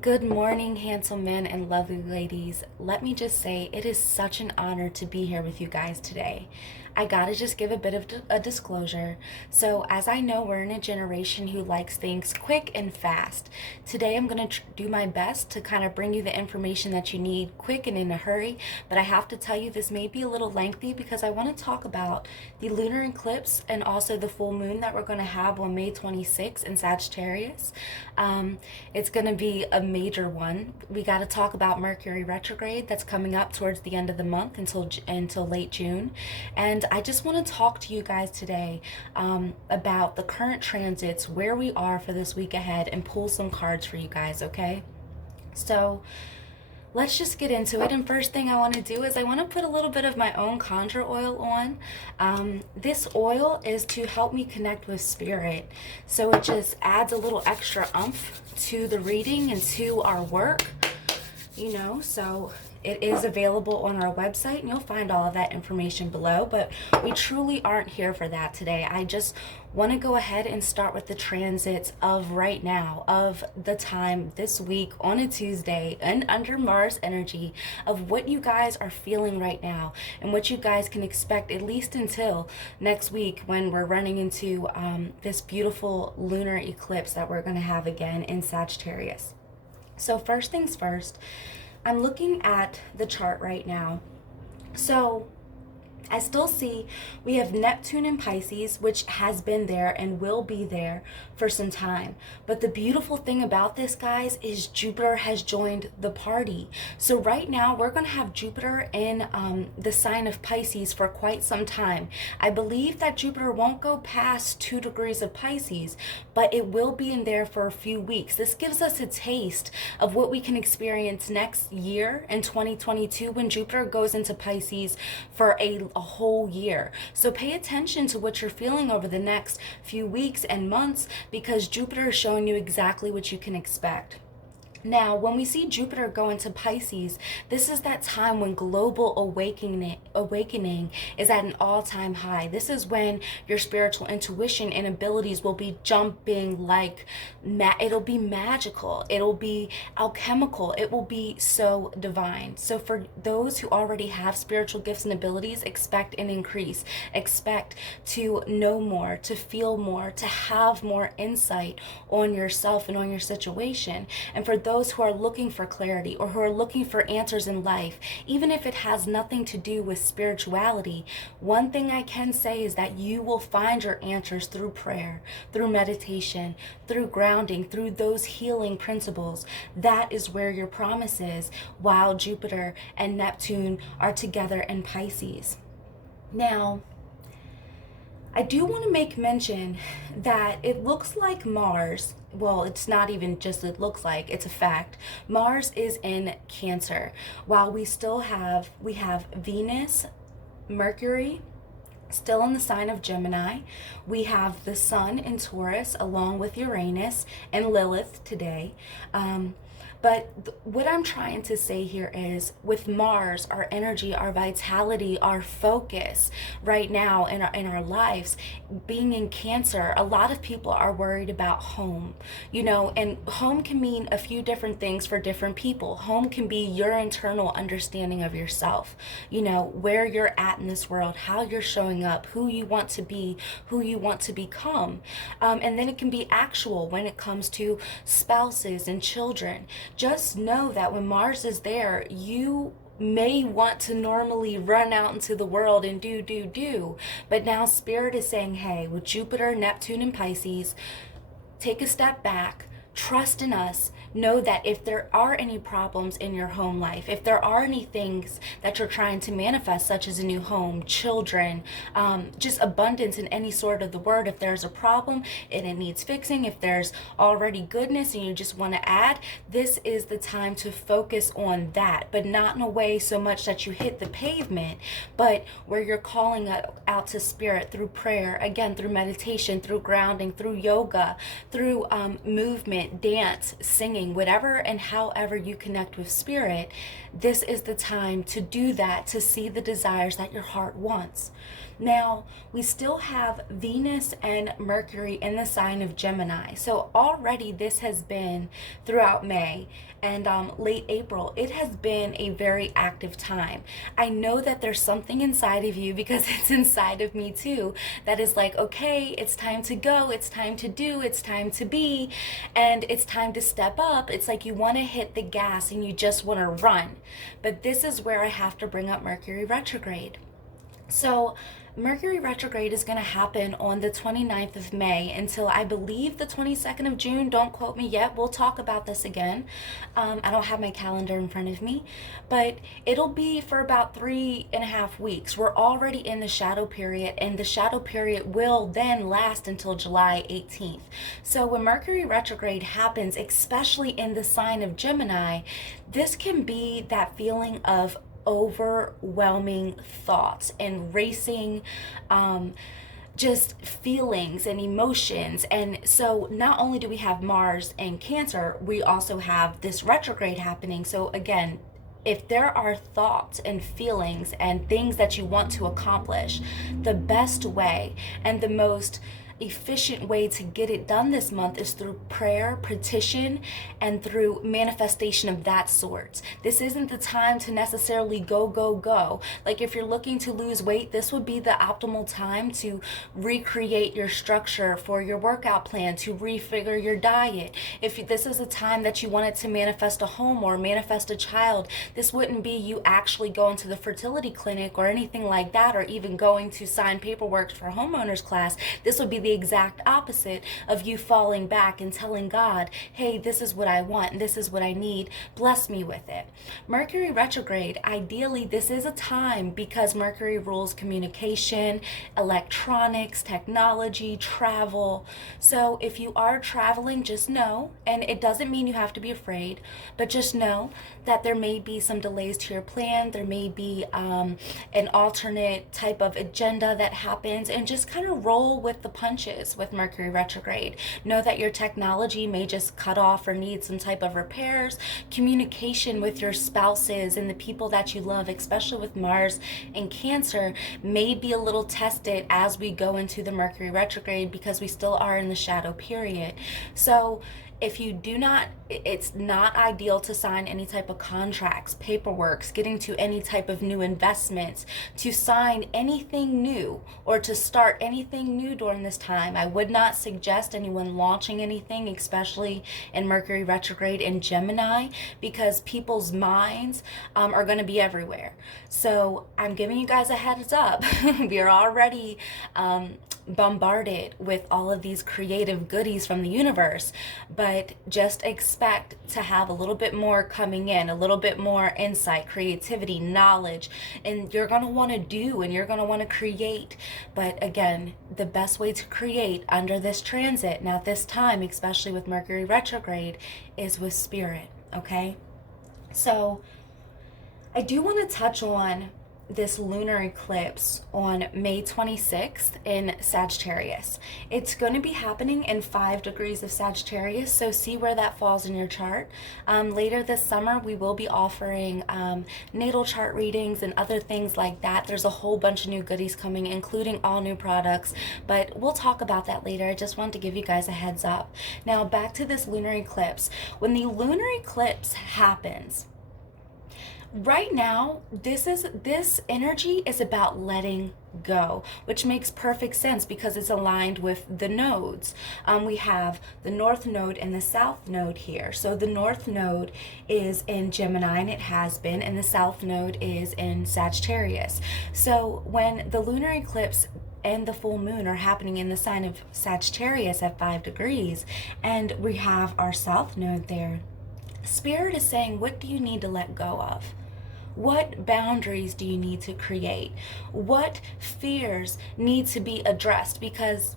Good morning, handsome men and lovely ladies. Let me just say, it is such an honor to be here with you guys today. I gotta just give a bit of a disclosure. So, as I know, we're in a generation who likes things quick and fast. Today, I'm gonna do my best to kind of bring you the information that you need quick and in a hurry. But I have to tell you, this may be a little lengthy because I want to talk about the lunar eclipse and also the full moon that we're gonna have on May 26th in Sagittarius. It's gonna be a major one. We got to talk about Mercury retrograde that's coming up towards the end of the month until late June, and I just want to talk to you guys today about the current transits, where we are for this week ahead, and pull some cards for you guys. Okay, so let's just get into it. And first thing I want to do is I want to put a little bit of my own conjure oil on. This oil is to help me connect with spirit. So it just adds a little extra oomph to the reading and to our work, so it is available on our website, and you'll find all of that information below. But we truly aren't here for that today. I just want to go ahead and start with the transits of right now, of the time this week on a Tuesday and under Mars energy, of what you guys are feeling right now and what you guys can expect at least until next week when we're running into this beautiful lunar eclipse that we're going to have again in Sagittarius. So first things first, I'm looking at the chart right now. So I still see we have Neptune in Pisces, which has been there and will be there for some time. But the beautiful thing about this, guys, is Jupiter has joined the party. So right now we're going to have Jupiter in the sign of Pisces for quite some time. I believe that Jupiter won't go past 2 degrees of Pisces, but it will be in there for a few weeks. This gives us a taste of what we can experience next year in 2022 when Jupiter goes into Pisces for a whole year. So pay attention to what you're feeling over the next few weeks and months, because Jupiter is showing you exactly what you can expect. Now, when we see Jupiter go into Pisces, this is that time when global awakening is at an all-time high. This is when your spiritual intuition and abilities will be jumping like, it'll be magical, it'll be alchemical, it will be so divine. So for those who already have spiritual gifts and abilities, expect an increase. Expect to know more, to feel more, to have more insight on yourself and on your situation. And for those who are looking for clarity or who are looking for answers in life, even if it has nothing to do with spirituality, one thing I can say is that you will find your answers through prayer, through meditation, through grounding, through those healing principles. That is where your promise is while Jupiter and Neptune are together in Pisces. Now, I do want to make mention that it looks like Mars, well, it's not even just it looks like, it's a fact. Mars is in Cancer. While we have Venus, Mercury, still in the sign of Gemini. We have the Sun in Taurus along with Uranus and Lilith today. But what I'm trying to say here is with Mars, our energy, our vitality, our focus right now in our lives, being in Cancer, a lot of people are worried about home, and home can mean a few different things for different people. Home can be your internal understanding of yourself, where you're at in this world, how you're showing up, who you want to be, who you want to become. And then it can be actual when it comes to spouses and children. Just know that when Mars is there, you may want to normally run out into the world and do. But now Spirit is saying, hey, with Jupiter, Neptune, and Pisces, take a step back. Trust in us. Know that if there are any problems in your home life, if there are any things that you're trying to manifest, such as a new home, children, just abundance in any sort of the word, if there's a problem and it needs fixing, if there's already goodness and you just want to add, this is the time to focus on that, but not in a way so much that you hit the pavement, but where you're calling out to Spirit through prayer, again, through meditation, through grounding, through yoga, through movement, dance, singing, whatever and however you connect with Spirit. This is the time to do that, to see the desires that your heart wants. Now, we still have Venus and Mercury in the sign of Gemini. So already this has been throughout May and late April. It has been a very active time. I know that there's something inside of you, because it's inside of me too, that is like, okay, it's time to go, it's time to do, it's time to be, and it's time to step up. It's like you want to hit the gas and you just want to run. But this is where I have to bring up Mercury retrograde. So Mercury retrograde is going to happen on the 29th of May until I believe the 22nd of June. Don't quote me yet. We'll talk about this again. I don't have my calendar in front of me, but it'll be for about 3.5 weeks. We're already in the shadow period, and the shadow period will then last until July 18th. So when Mercury retrograde happens, especially in the sign of Gemini, this can be that feeling of overwhelming thoughts and racing just feelings and emotions. And so not only do we have Mars and Cancer, we also have this retrograde happening. So again, if there are thoughts and feelings and things that you want to accomplish, the best way and the most efficient way to get it done this month is through prayer, petition, and through manifestation of that sort. This isn't the time to necessarily go. Like if you're looking to lose weight, this would be the optimal time to recreate your structure for your workout plan, to refigure your diet. If this is a time that you wanted to manifest a home or manifest a child, this wouldn't be you actually going to the fertility clinic or anything like that, or even going to sign paperwork for a homeowners class. This would be the exact opposite of you falling back and telling God, hey, this is what I want, this is what I need, bless me with it. Mercury retrograde, ideally this is a time, because Mercury rules communication, electronics, technology, travel. So if you are traveling, just know, and it doesn't mean you have to be afraid, but just know that there may be some delays to your plan. There may be an alternate type of agenda that happens, and just kind of roll with the punches with Mercury retrograde. Know that your technology may just cut off or need some type of repairs. Communication with your spouses and the people that you love, especially with Mars and Cancer, may be a little tested as we go into the Mercury retrograde, because we still are in the shadow period. So if you do not, it's not ideal to sign any type of contracts, paperworks, getting to any type of new investments, to sign anything new or to start anything new during this time. I would not suggest anyone launching anything, especially in Mercury retrograde in Gemini, because people's minds are going to be everywhere. So I'm giving you guys a heads up. We are already bombarded with all of these creative goodies from the universe, but just expect to have a little bit more coming in, a little bit more insight, creativity, knowledge, and you're going to want to do, and you're going to want to create. But again, the best way to create under this transit, now this time, especially with Mercury retrograde, is with spirit. Okay, so I do want to touch on this lunar eclipse on May 26th in Sagittarius. It's going to be happening in 5 degrees of Sagittarius, so see where that falls in your chart. Later this summer, we will be offering natal chart readings and other things like that. There's a whole bunch of new goodies coming, including all new products, but we'll talk about that later. I just wanted to give you guys a heads up. Now, back to this lunar eclipse. When the lunar eclipse happens, right now, this energy is about letting go, which makes perfect sense because it's aligned with the nodes. We have the North Node and the South Node here. So the North Node is in Gemini, and it has been, and the South Node is in Sagittarius. So when the lunar eclipse and the full moon are happening in the sign of Sagittarius at 5 degrees, and we have our South Node there, Spirit is saying, what do you need to let go of? What boundaries do you need to create? What fears need to be addressed? Because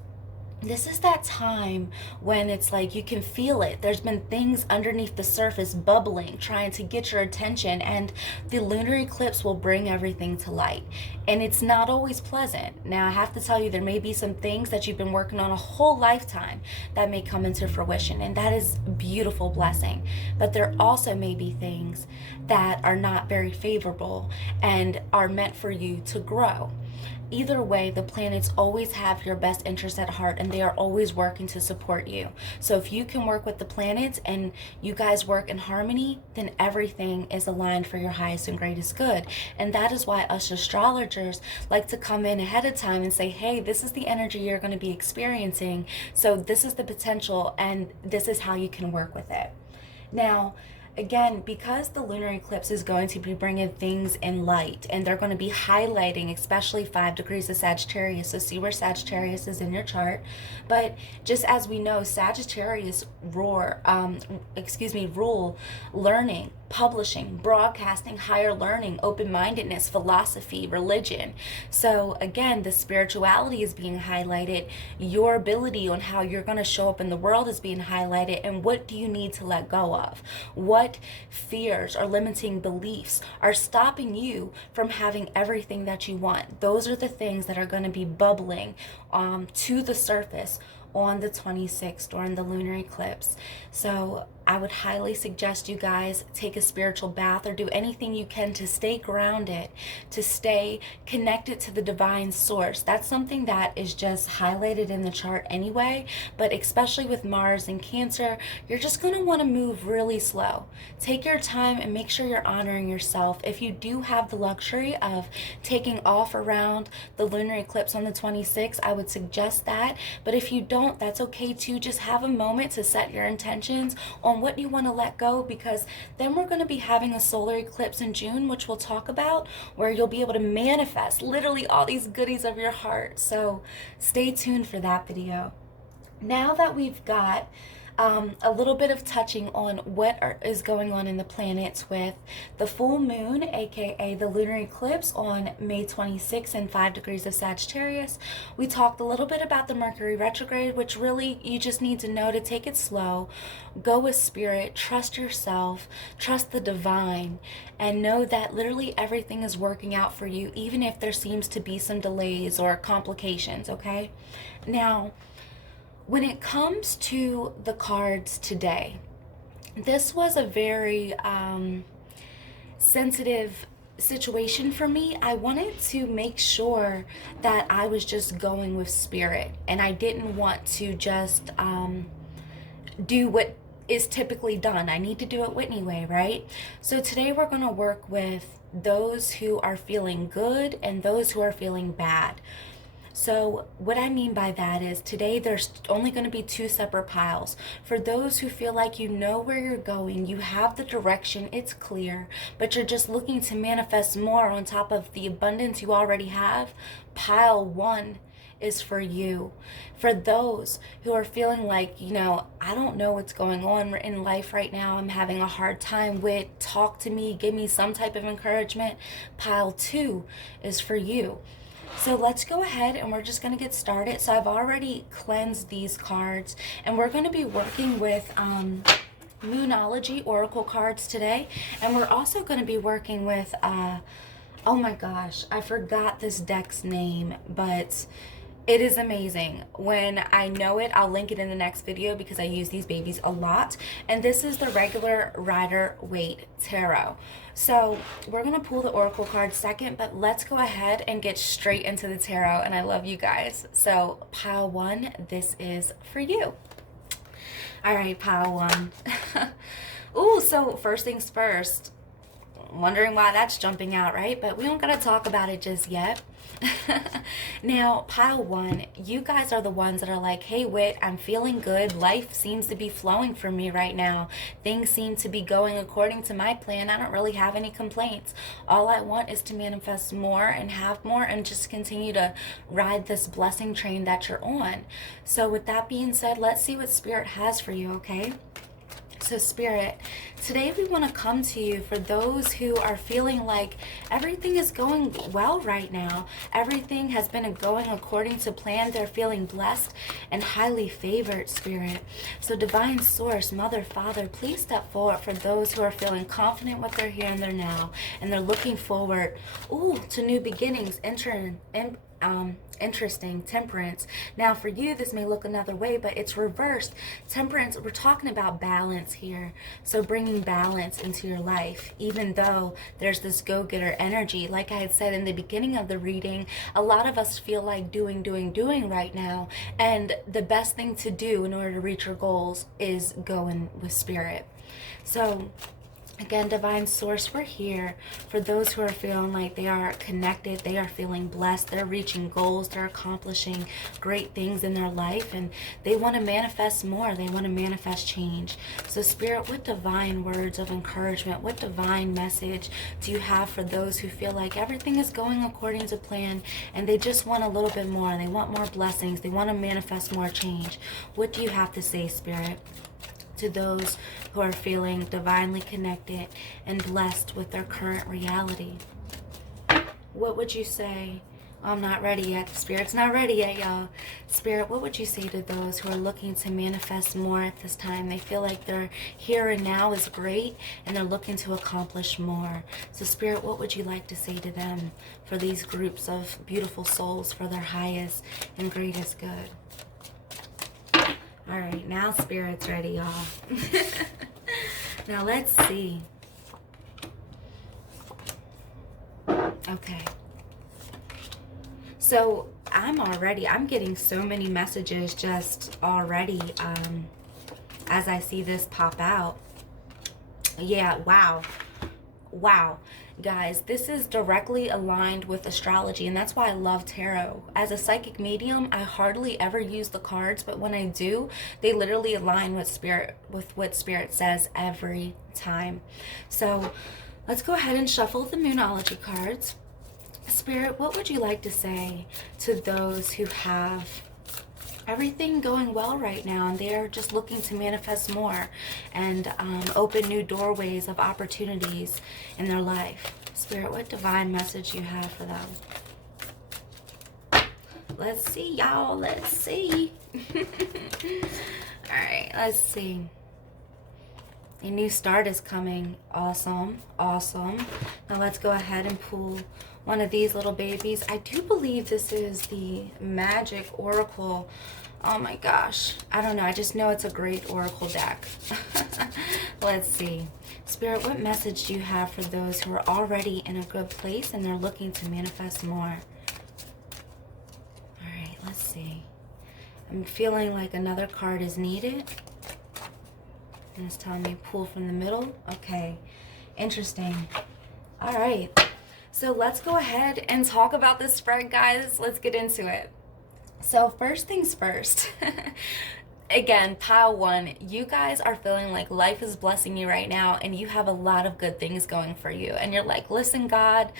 this is that time when it's like you can feel it. There's been things underneath the surface bubbling, trying to get your attention, and the lunar eclipse will bring everything to light. And it's not always pleasant. Now, I have to tell you, there may be some things that you've been working on a whole lifetime that may come into fruition, and that is a beautiful blessing. But there also may be things that are not very favorable and are meant for you to grow. Either way, the planets always have your best interest at heart, and they are always working to support you. So if you can work with the planets and you guys work in harmony, then everything is aligned for your highest and greatest good. And that is why us astrologers like to come in ahead of time and say, hey, this is the energy you're going to be experiencing, so this is the potential and this is how you can work with it. Now, again, because the lunar eclipse is going to be bringing things in light, and they're going to be highlighting especially 5 degrees of Sagittarius, so see where Sagittarius is in your chart. But just as we know, Sagittarius rule learning, publishing, broadcasting, higher learning, open-mindedness, philosophy, religion. So again, the spirituality is being highlighted. Your ability on how you're going to show up in the world is being highlighted. And what do you need to let go of? What fears or limiting beliefs are stopping you from having everything that you want? Those are the things that are going to be bubbling to the surface on the 26th during the lunar eclipse. So I would highly suggest you guys take a spiritual bath or do anything you can to stay grounded, to stay connected to the divine source. That's something that is just highlighted in the chart anyway, but especially with Mars and Cancer, you're just going to want to move really slow. Take your time and make sure you're honoring yourself. If you do have the luxury of taking off around the lunar eclipse on the 26th, I would suggest that. But if you don't, that's okay too. Just have a moment to set your intentions on what you want to let go, because then we're going to be having a solar eclipse in June, which we'll talk about, where you'll be able to manifest literally all these goodies of your heart. So stay tuned for that video. Now that we've got a little bit of touching on what is going on in the planets with the full moon, aka the lunar eclipse on May 26th in 5 degrees of Sagittarius. We talked a little bit about the Mercury retrograde, which really you just need to know to take it slow, go with spirit, trust yourself, trust the divine, and know that literally everything is working out for you, even if there seems to be some delays or complications, okay? Now, when it comes to the cards today, this was a very sensitive situation for me. I wanted to make sure that I was just going with spirit, and I didn't want to just do what is typically done. I need to do it Whitney way, right? So today we're going to work with those who are feeling good and those who are feeling bad. So what I mean by that is today there's only going to be 2 separate piles. For those who feel like you know where you're going, you have the direction, it's clear, but you're just looking to manifest more on top of the abundance you already have, pile 1 is for you. For those who are feeling like, I don't know what's going on in life right now, I'm having a hard time with, talk to me, give me some type of encouragement, pile 2 is for you. So let's go ahead and we're just going to get started. So I've already cleansed these cards, and we're going to be working with Moonology Oracle cards today. And we're also going to be working with, oh my gosh, I forgot this deck's name, but it is amazing. When I know it, I'll link it in the next video because I use these babies a lot. And this is the regular Rider-Waite Tarot. So we're going to pull the Oracle card second, but let's go ahead and get straight into the tarot. And I love you guys. So pile 1, this is for you. All right, pile 1. Ooh, so first things first. Wondering why that's jumping out, right? But we don't got to talk about it just yet. Now, pile 1, you guys are the ones that are like, hey, Whit, I'm feeling good. Life seems to be flowing for me right now. Things seem to be going according to my plan. I don't really have any complaints. All I want is to manifest more and have more and just continue to ride this blessing train that you're on. So with that being said, let's see what Spirit has for you, okay? So Spirit, today we want to come to you for those who are feeling like everything is going well right now. Everything has been going according to plan. They're feeling blessed and highly favored, Spirit. So Divine Source, Mother, Father, please step forward for those who are feeling confident with their here and their now. And they're looking forward, to new beginnings, Interesting. Temperance. Now for you this may look another way, but it's reversed. Temperance, we're talking about balance here. So bringing balance into your life, even though there's this go-getter energy. Like I had said in the beginning of the reading, a lot of us feel like doing right now, and the best thing to do in order to reach your goals is going with spirit. So again, divine source, we're here for those who are feeling like they are connected, they are feeling blessed, they're reaching goals, they're accomplishing great things in their life, and they want to manifest more, they want to manifest change. So Spirit, what divine words of encouragement, what divine message do you have for those who feel like everything is going according to plan and they just want a little bit more, they want more blessings, they want to manifest more change? What do you have to say, Spirit, to those who are feeling divinely connected and blessed with their current reality? What would you say? Oh, I'm not ready yet. The Spirit's not ready yet, y'all. Spirit, what would you say to those who are looking to manifest more at this time? They feel like their here and now is great and they're looking to accomplish more. So Spirit, what would you like to say to them, for these groups of beautiful souls, for their highest and greatest good? All right, now Spirit's ready, y'all. Now let's see. Okay. So I'm getting so many messages just already as I see this pop out. Yeah, wow. Wow. Guys, this is directly aligned with astrology, and that's why I love tarot. As a psychic medium, I hardly ever use the cards, but when I do, they literally align with what Spirit says every time. So let's go ahead and shuffle the Moonology cards. Spirit, what would you like to say to those who have everything going well right now and they're just looking to manifest more and open new doorways of opportunities in their life? Spirit, what divine message you have for them? Let's see, y'all. Let's see. All right, let's see. A new start is coming. Awesome. Awesome. Now let's go ahead and pull one of these little babies. I do believe this is the Magic Oracle. Oh my gosh. I don't know. I just know it's a great Oracle deck. Let's see. Spirit, what message do you have for those who are already in a good place and they're looking to manifest more? All right, let's see. I'm feeling like another card is needed. And it's telling me pull from the middle. Okay, interesting. All right, so let's go ahead and talk about this spread, guys. Let's get into it. So first things first. Again, pile one, you guys are feeling like life is blessing you right now and you have a lot of good things going for you. And you're like, listen, God,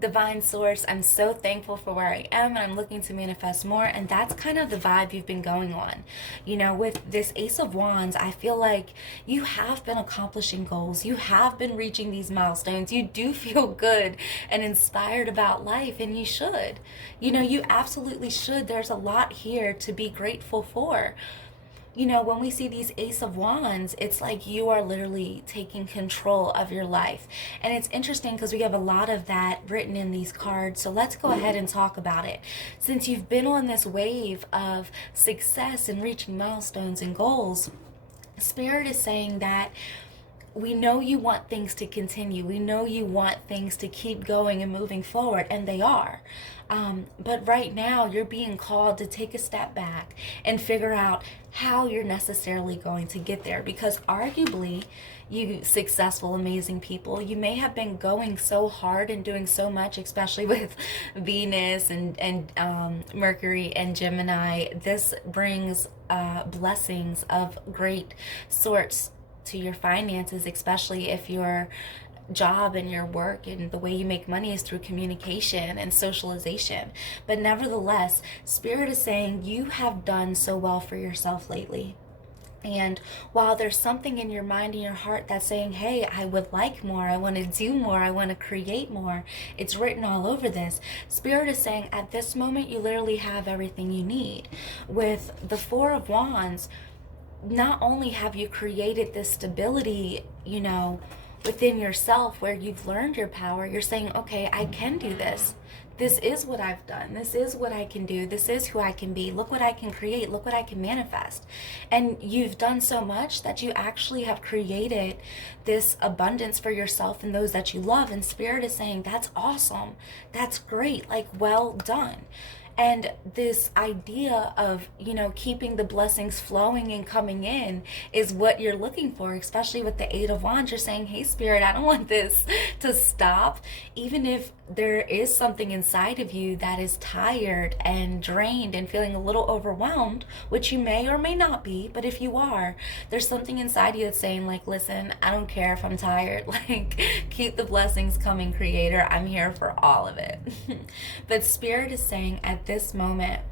divine source, I'm so thankful for where I am and I'm looking to manifest more. And that's kind of the vibe you've been going on. You know, with this Ace of Wands, I feel like you have been accomplishing goals. You have been reaching these milestones. You do feel good and inspired about life, and you should. You know, you absolutely should. There's a lot here to be grateful for. You know, when we see these Ace of Wands, it's like you are literally taking control of your life. And it's interesting because we have a lot of that written in these cards. So let's go ahead and talk about it. Since you've been on this wave of success and reaching milestones and goals, Spirit is saying that we know you want things to continue. We know you want things to keep going and moving forward, and they are. But right now, you're being called to take a step back and figure out how you're necessarily going to get there. Because arguably, you successful, amazing people, you may have been going so hard and doing so much, especially with Venus and Mercury and Gemini. This brings blessings of great sorts to your finances, especially if your job and your work and the way you make money is through communication and socialization. But nevertheless, Spirit is saying you have done so well for yourself lately. And while there's something in your mind and your heart that's saying, hey, I would like more, I want to do more, I want to create more, it's written all over this. Spirit is saying at this moment, you literally have everything you need. With the Four of Wands, not only have you created this stability, you know, within yourself where you've learned your power, you're saying, okay, I can do this. This is what I've done. This is what I can do. This is who I can be. Look what I can create. Look what I can manifest. And you've done so much that you actually have created this abundance for yourself and those that you love. And Spirit is saying, that's awesome. That's great. Like, well done. And this idea of, keeping the blessings flowing and coming in is what you're looking for, especially with the Eight of Wands. You're saying, hey, Spirit, I don't want this to stop. Even if there is something inside of you that is tired and drained and feeling a little overwhelmed, which you may or may not be, but if you are, there's something inside you that's saying, like, listen, I don't care if I'm tired. Like, keep the blessings coming, Creator. I'm here for all of it. But Spirit is saying at this moment,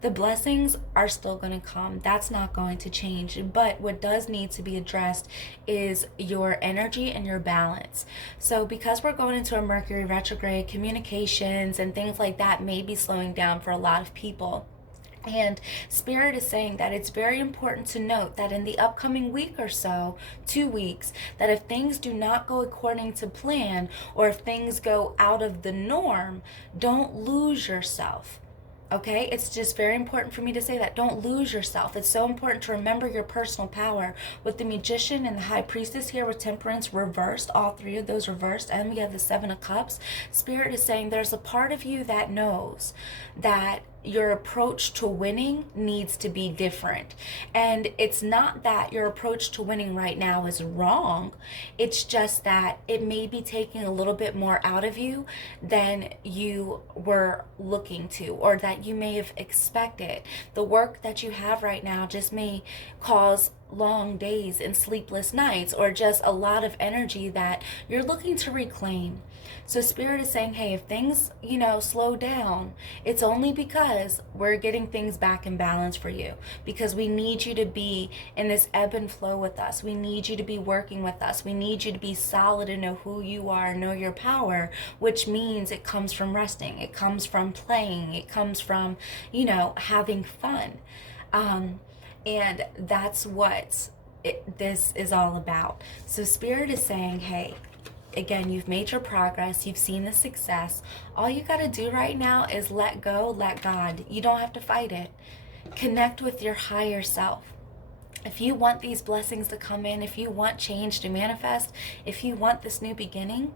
the blessings are still going to come. That's not going to change. But what does need to be addressed is your energy and your balance. So because we're going into a Mercury retrograde, communications and things like that may be slowing down for a lot of people. And Spirit is saying that it's very important to note that in the upcoming week or so, 2 weeks, that if things do not go according to plan, or if things go out of the norm, don't lose yourself. Okay, it's just very important for me to say that. Don't lose yourself. It's so important to remember your personal power. With the Magician and the High Priestess here with Temperance reversed, all three of those reversed, and we have the Seven of Cups. Spirit is saying there's a part of you that knows that your approach to winning needs to be different. And it's not that your approach to winning right now is wrong. It's just that it may be taking a little bit more out of you than you were looking to, or that you may have expected. The work that you have right now just may cause long days and sleepless nights, or just a lot of energy that you're looking to reclaim. So Spirit is saying, hey, if things, slow down, it's only because we're getting things back in balance for you, because we need you to be in this ebb and flow with us. We need you to be working with us. We need you to be solid and know who you are, know your power, which means it comes from resting. It comes from playing. It comes from, having fun. And that's what this is all about. So Spirit is saying, hey, again, you've made your progress. You've seen the success. All you got to do right now is let go, let God. You don't have to fight it. Connect with your higher self. If you want these blessings to come in, if you want change to manifest, if you want this new beginning,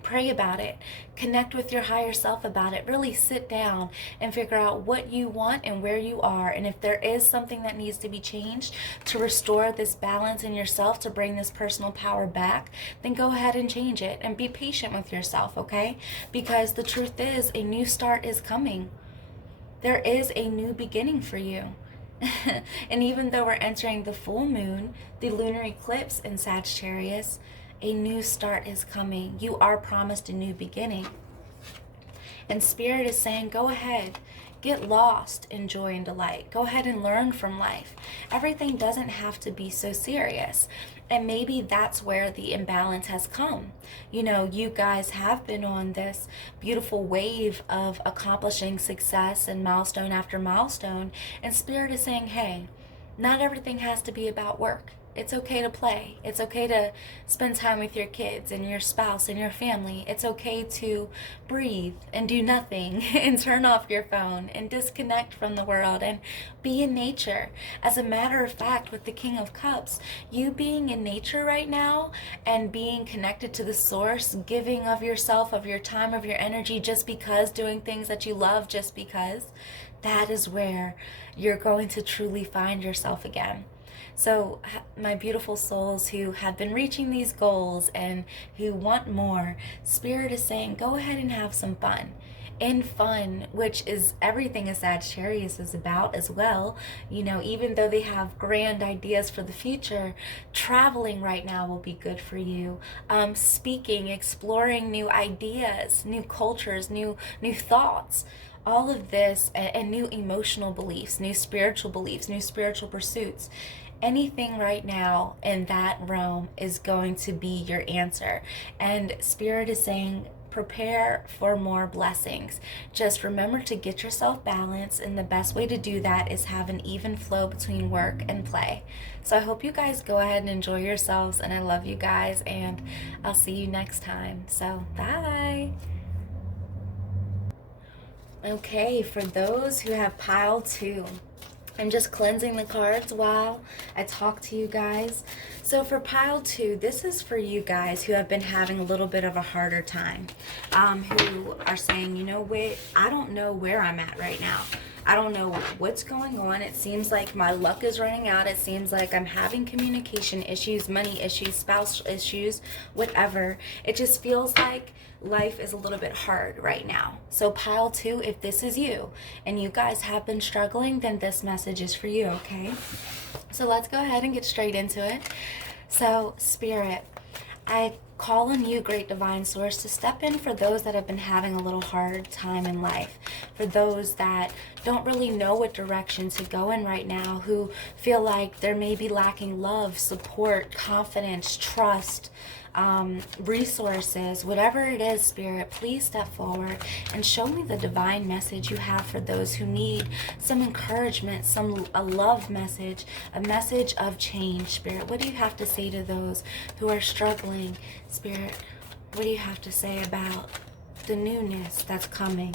pray about it. Connect with your higher self about it. Really sit down and figure out what you want and where you are. And if there is something that needs to be changed to restore this balance in yourself, to bring this personal power back, then go ahead and change it. And be patient with yourself, okay? Because the truth is, a new start is coming. There is a new beginning for you. And even though we're entering the full moon, the lunar eclipse in Sagittarius, a new start is coming. You are promised a new beginning. And Spirit is saying, go ahead. Get lost in joy and delight. Go ahead and learn from life. Everything doesn't have to be so serious. And maybe that's where the imbalance has come. You guys have been on this beautiful wave of accomplishing success and milestone after milestone. And Spirit is saying, hey, not everything has to be about work. It's okay to play. It's okay to spend time with your kids and your spouse and your family. It's okay to breathe and do nothing and turn off your phone and disconnect from the world and be in nature. As a matter of fact, with the King of Cups, you being in nature right now and being connected to the source, giving of yourself, of your time, of your energy, just because, doing things that you love just because, that is where you're going to truly find yourself again. So my beautiful souls who have been reaching these goals and who want more, Spirit is saying, go ahead and have some fun. In fun, which is everything a Sagittarius is about as well. Even though they have grand ideas for the future, traveling right now will be good for you. Speaking, exploring new ideas, new cultures, new thoughts. All of this, and new emotional beliefs, new spiritual beliefs, new spiritual pursuits. Anything right now in that realm is going to be your answer. And Spirit is saying, prepare for more blessings. Just remember to get yourself balanced, and the best way to do that is have an even flow between work and play. So I hope you guys go ahead and enjoy yourselves, and I love you guys, and I'll see you next time. So bye. Okay, for those who have pile 2, I'm just cleansing the cards while I talk to you guys. So for pile 2, this is for you guys who have been having a little bit of a harder time, who are saying, you know what, I don't know where I'm at right now. I don't know what's going on. It seems like my luck is running out. It seems like I'm having communication issues, money issues, spouse issues, whatever. It just feels like life is a little bit hard right now. So pile 2, if this is you and you guys have been struggling, then this message is for you, okay? So let's go ahead and get straight into it. So Spirit, I call on you, Great Divine Source, to step in for those that have been having a little hard time in life, for those that don't really know what direction to go in right now, who feel like they're maybe lacking love, support, confidence, trust, resources, whatever it is. Spirit, please step forward and show me the divine message you have for those who need some encouragement, a love message, a message of change. Spirit, what do you have to say to those who are struggling? Spirit, what do you have to say about the newness that's coming?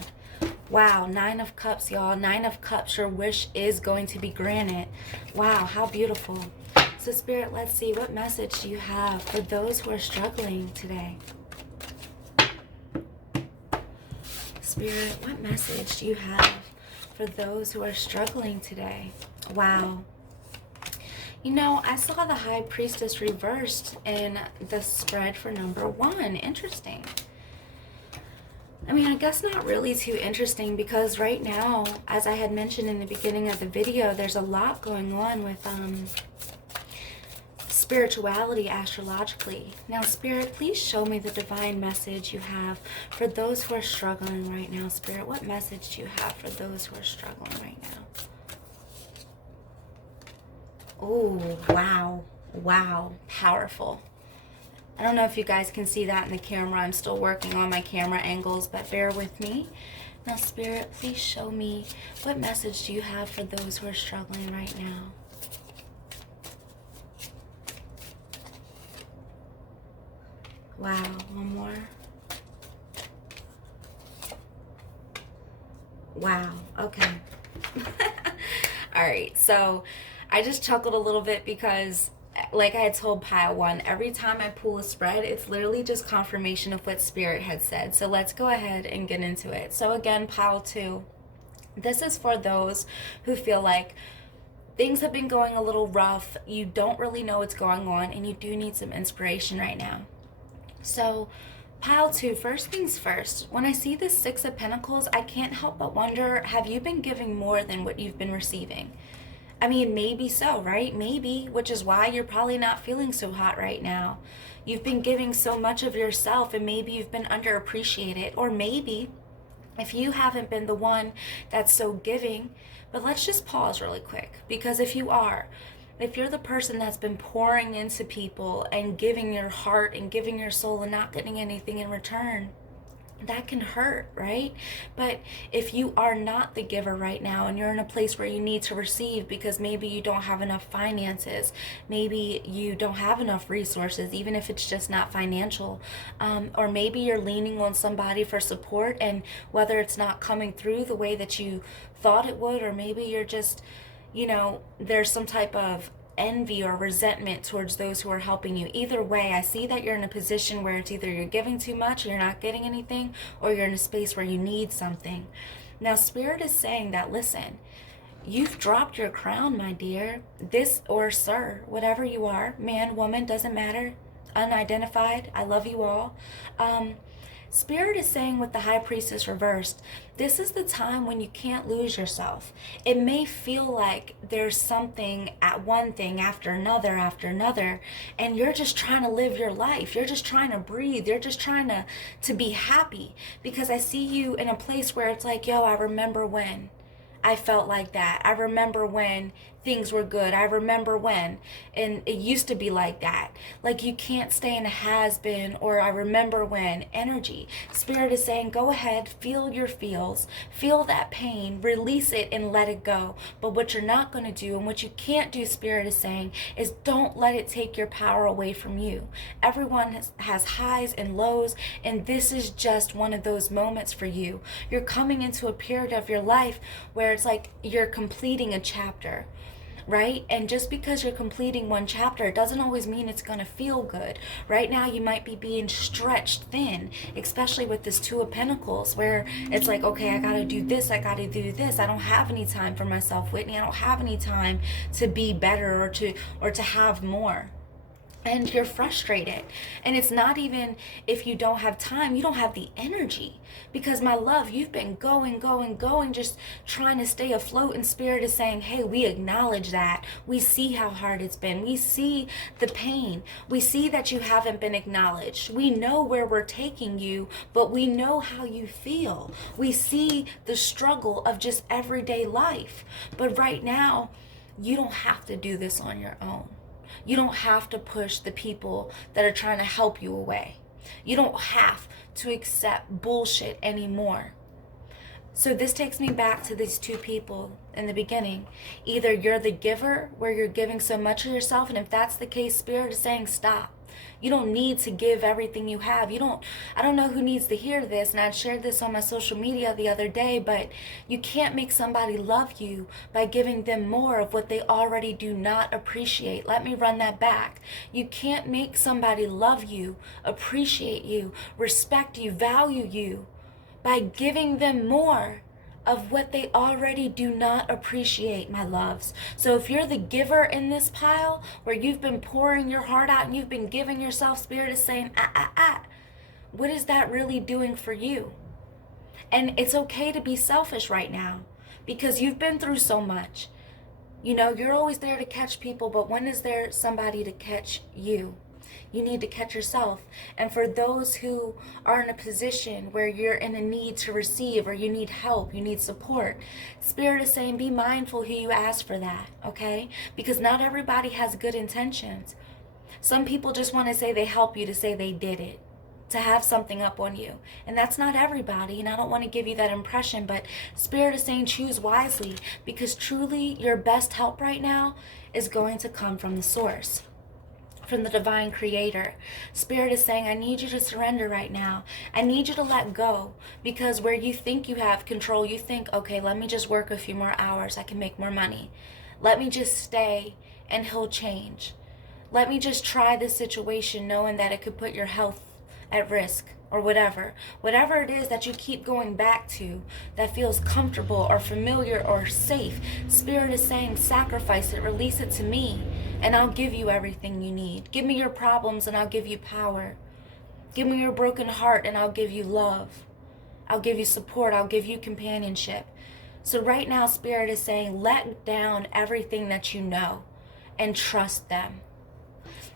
Wow, 9 of Cups, y'all. 9 of Cups, your wish is going to be granted. Wow, how beautiful. So Spirit, let's see, what message do you have for those who are struggling today? Spirit, what message do you have for those who are struggling today? Wow. You know, I saw the High Priestess reversed in the spread for number 1. Interesting. I mean, I guess not really too interesting, because right now, as I had mentioned in the beginning of the video, there's a lot going on with spirituality astrologically. Now, Spirit, please show me the divine message you have for those who are struggling right now. Spirit, what message do you have for those who are struggling right now? Oh, wow. Wow. Powerful. I don't know if you guys can see that in the camera. I'm still working on my camera angles, but bear with me. Now, Spirit, please show me what message do you have for those who are struggling right now? Wow, one more. Wow, okay. All right, so I just chuckled a little bit because, like I had told pile 1, every time I pull a spread, it's literally just confirmation of what Spirit had said. So let's go ahead and get into it. So again, pile 2, this is for those who feel like things have been going a little rough, you don't really know what's going on, and you do need some inspiration right now. So pile 2, first things first, when I see this 6 of Pentacles, I can't help but wonder, have you been giving more than what you've been receiving? I mean, maybe so, right? Maybe, which is why you're probably not feeling so hot right now. You've been giving so much of yourself, and maybe you've been underappreciated. Or maybe, if you haven't been the one that's so giving, but let's just pause really quick, because if you are, if you're the person that's been pouring into people and giving your heart and giving your soul and not getting anything in return, that can hurt, right? But if you are not the giver right now and you're in a place where you need to receive because maybe you don't have enough finances, maybe you don't have enough resources, even if it's just not financial, or maybe you're leaning on somebody for support, and whether it's not coming through the way that you thought it would, or maybe you're just, you know, there's some type of envy or resentment towards those who are helping you. Either way, I see that you're in a position where it's either you're giving too much and you're not getting anything, or you're in a space where you need something. Now, Spirit is saying that, listen, you've dropped your crown, my dear. This, or sir, whatever you are, man, woman, doesn't matter, unidentified, I love you all. Spirit is saying with the High Priestess reversed, this is the time when you can't lose yourself. It may feel like there's something at one thing after another, and you're just trying to live your life. You're just trying to breathe. You're just trying to be happy, because I see you in a place where it's like, yo, I remember when I felt like that. I remember when things were good. I remember when, and it used to be like that. Like, you can't stay in a has been or I remember when energy. Spirit is saying, go ahead, feel your feels, feel that pain, release it and let it go. But what you're not going to do and what you can't do, Spirit is saying, is don't let it take your power away from you. Everyone has highs and lows, and this is just one of those moments for you. You're coming into a period of your life where it's like you're completing a chapter, right? And just because you're completing one chapter, it doesn't always mean it's going to feel good. Right now, you might be being stretched thin, especially with this Two of Pentacles, where it's like, okay, I got to do this, I got to do this. I don't have any time for myself, Whitney. I don't have any time to be better or to have more. And you're frustrated. And it's not even if you don't have time, you don't have the energy. Because, my love, you've been going, just trying to stay afloat. And Spirit is saying, hey, we acknowledge that. We see how hard it's been. We see the pain. We see that you haven't been acknowledged. We know where we're taking you, but we know how you feel. We see the struggle of just everyday life. But right now, you don't have to do this on your own. You don't have to push the people that are trying to help you away. You don't have to accept bullshit anymore. So this takes me back to these two people in the beginning. Either you're the giver, where you're giving so much of yourself, and if that's the case, Spirit is saying stop. You don't need to give everything you have. I don't know who needs to hear this, and I shared this on my social media the other day, but you can't make somebody love you by giving them more of what they already do not appreciate. Let me run that back. You can't make somebody love you, appreciate you, respect you, value you by giving them more of what they already do not appreciate, my loves. So if you're the giver in this pile, where you've been pouring your heart out and you've been giving yourself, Spirit is saying, what is that really doing for you? And it's okay to be selfish right now, because you've been through so much. You know, you're always there to catch people, but when is there somebody to catch you? You need to catch yourself. And for those who are in a position where you're in a need to receive, or you need help, you need support, Spirit is saying, be mindful who you ask for that, okay? Because not everybody has good intentions. Some people just want to say they help you to say they did it, to have something up on you. And that's not everybody, and I don't want to give you that impression, but Spirit is saying choose wisely, because truly your best help right now is going to come from the source, from the divine creator. Spirit is saying, I need you to surrender right now. I need you to let go, because where you think you have control, you think, okay, let me just work a few more hours, I can make more money. Let me just stay and he'll change. Let me just try this situation knowing that it could put your health at risk, or whatever it is that you keep going back to that feels comfortable or familiar or safe. Spirit is saying, sacrifice it, release it to me, and I'll give you everything you need. Give me your problems and I'll give you power. Give me your broken heart and I'll give you love. I'll give you support. I'll give you companionship. So right now, Spirit is saying, let down everything that you know and trust them.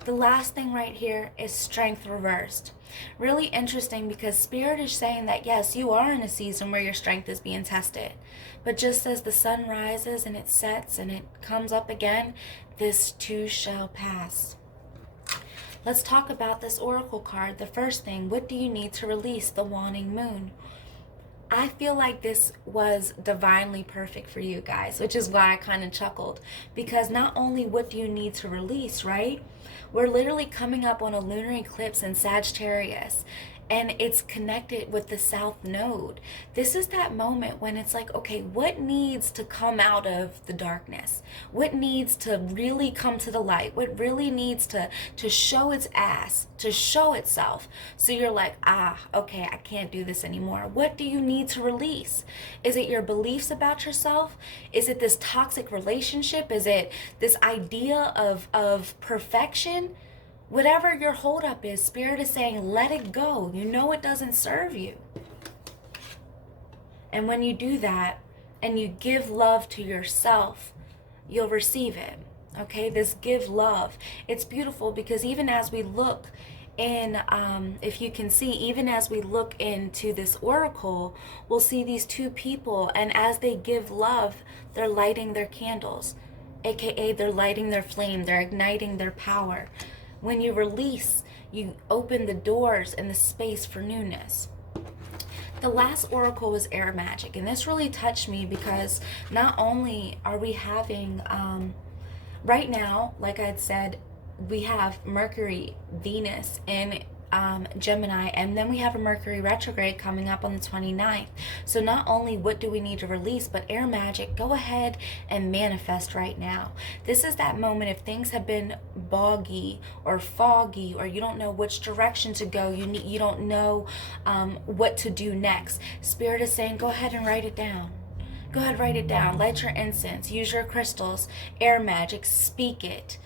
The last thing right here is strength reversed. Really interesting, because Spirit is saying that yes, you are in a season where your strength is being tested. But just as the sun rises and it sets and it comes up again, this too shall pass. Let's talk about this oracle card. The first thing, what do you need to release? The waning moon. I feel like this was divinely perfect for you guys, which is why I kind of chuckled. Because not only what do you need to release, right? We're literally coming up on a lunar eclipse in Sagittarius, and it's connected with the South Node. This is that moment when it's like, okay, what needs to come out of the darkness? What needs to really come to the light? What really needs to show its ass, to show itself? So you're like, okay, I can't do this anymore. What do you need to release? Is it your beliefs about yourself? Is it this toxic relationship? Is it this idea of perfection? Whatever your holdup is, Spirit is saying, let it go. You know it doesn't serve you. And when you do that and you give love to yourself, you'll receive it. Okay, this give love. It's beautiful, because even as we look in, if you can see, even as we look into this oracle, we'll see these two people, and as they give love, they're lighting their candles. aka they're lighting their flame, they're igniting their power. When you release, you open the doors and the space for newness. The last oracle was air magic, and this really touched me because not only are we having right now, like I had said, we have Mercury, Venus, and Gemini, and then we have a Mercury retrograde coming up on the 29th. So not only what do we need to release, but air magic, go ahead and manifest right now. This is that moment if things have been boggy or foggy, or you don't know which direction to go, you don't know what to do next. Spirit is saying, go ahead and write it down. Go ahead, write it down. Light your incense, use your crystals, air magic, speak it,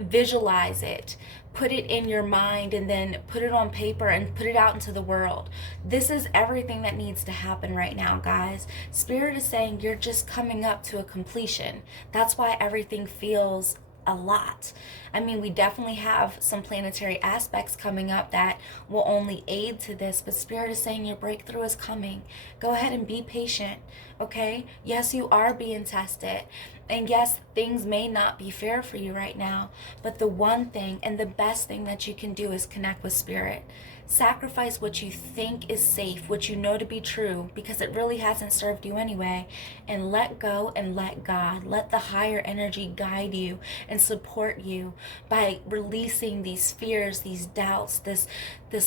visualize it, put it in your mind, and then put it on paper and put it out into the world. This is everything that needs to happen right now, guys. Spirit is saying you're just coming up to a completion. That's why everything feels a lot. I mean, we definitely have some planetary aspects coming up that will only aid to this, but Spirit is saying your breakthrough is coming. Go ahead and be patient, okay? Yes, you are being tested. And yes, things may not be fair for you right now, but the one thing and the best thing that you can do is connect with Spirit. Sacrifice what you think is safe, what you know to be true, because it really hasn't served you anyway, and let go and let God. Let the higher energy guide you and support you by releasing these fears, these doubts, this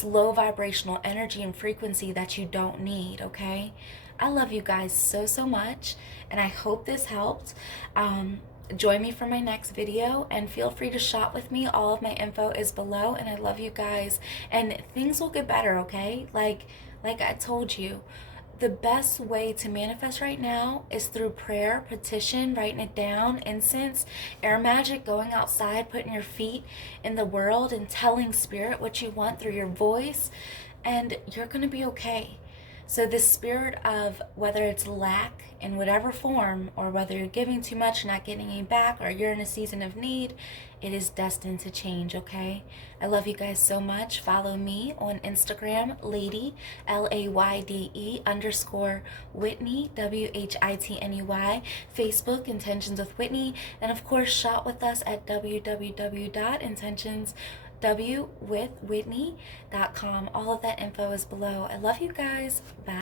low vibrational energy and frequency that you don't need, okay? I love you guys so much, and I hope this helped. Join me for my next video, and feel free to shop with me. All of my info is below, and I love you guys, and things will get better, okay? Like I told you, the best way to manifest right now is through prayer, petition, writing it down, incense, air magic, going outside, putting your feet in the world and telling Spirit what you want through your voice, and you're gonna be okay. So the spirit of whether it's lack in whatever form, or whether you're giving too much, not getting any back, or you're in a season of need, it is destined to change, okay? I love you guys so much. Follow me on Instagram, Lady, LAYDE _ Whitney, WHITNEY, Facebook, Intentions with Whitney, and of course shop with us at www.intentionswithwhitney.com. All of that info is below. I love you guys. Bye.